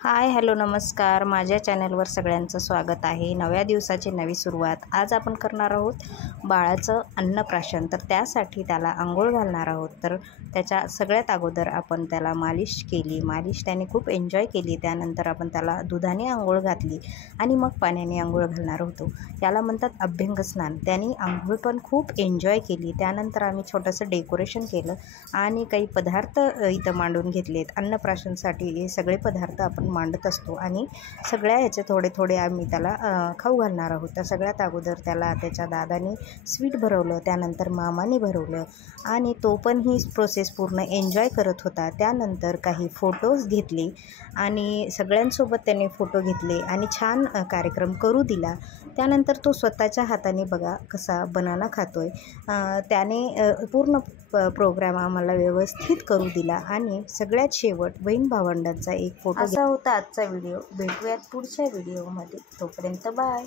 Hi hello नमस्कार. माझ्या चॅनलवर सगळ्यांचं स्वागत आहे. नव्या दिवसाची नवी सुरुवात. आज आपण करणार आहोत बाळाचं अन्नप्राशन. तर त्यासाठी त्याला अंघोळ घालणार आहोत. तर त्याच्या सगळ्यात अगोदर आपण त्याला मालिश केली. त्याने खूप एन्जॉय केली. त्यानंतर आपण त्याला दुधाने अंघोळ घातली आणि मग पाण्याने अंघोळ घालणार होतो. याला म्हणतात अभ्यंग स्नान. त्याने अंघोळ पण खूप एन्जॉय केली. त्यानंतर आम्ही छोटंसं डेकोरेशन केलं आणि काही पदार्थ इथं मांडून घेतलेत. अन्नप्राशनसाठी हे सगळे पदार्थ आपण मांडत असतो आणि सगळ्या ह्याचे थोडे थोडे आम्ही त्याला खाऊ घालणार आहोत. तर सगळ्यात अगोदर त्याला त्याच्या दादाने स्वीट भरवलं, त्यानंतर मामाने भरवलं आणि तो पण ही प्रोसेस पूर्ण एन्जॉय करत होता. त्यानंतर काही फोटोज घेतले आणि सगळ्यांसोबत त्याने फोटो घेतले आणि छान कार्यक्रम करू दिला. त्यानंतर तो स्वतःच्या हाताने बघा कसा बनाना खातोय. त्याने पूर्ण प्रोग्राम आम्हाला व्यवस्थित करू दिला आणि सगळ्यात शेवट बहीण भावंडांचा एक फोटो. असा होता आजचा व्हिडिओ. भेटूयात पुढच्या व्हिडिओमध्ये. तोपर्यंत बाय.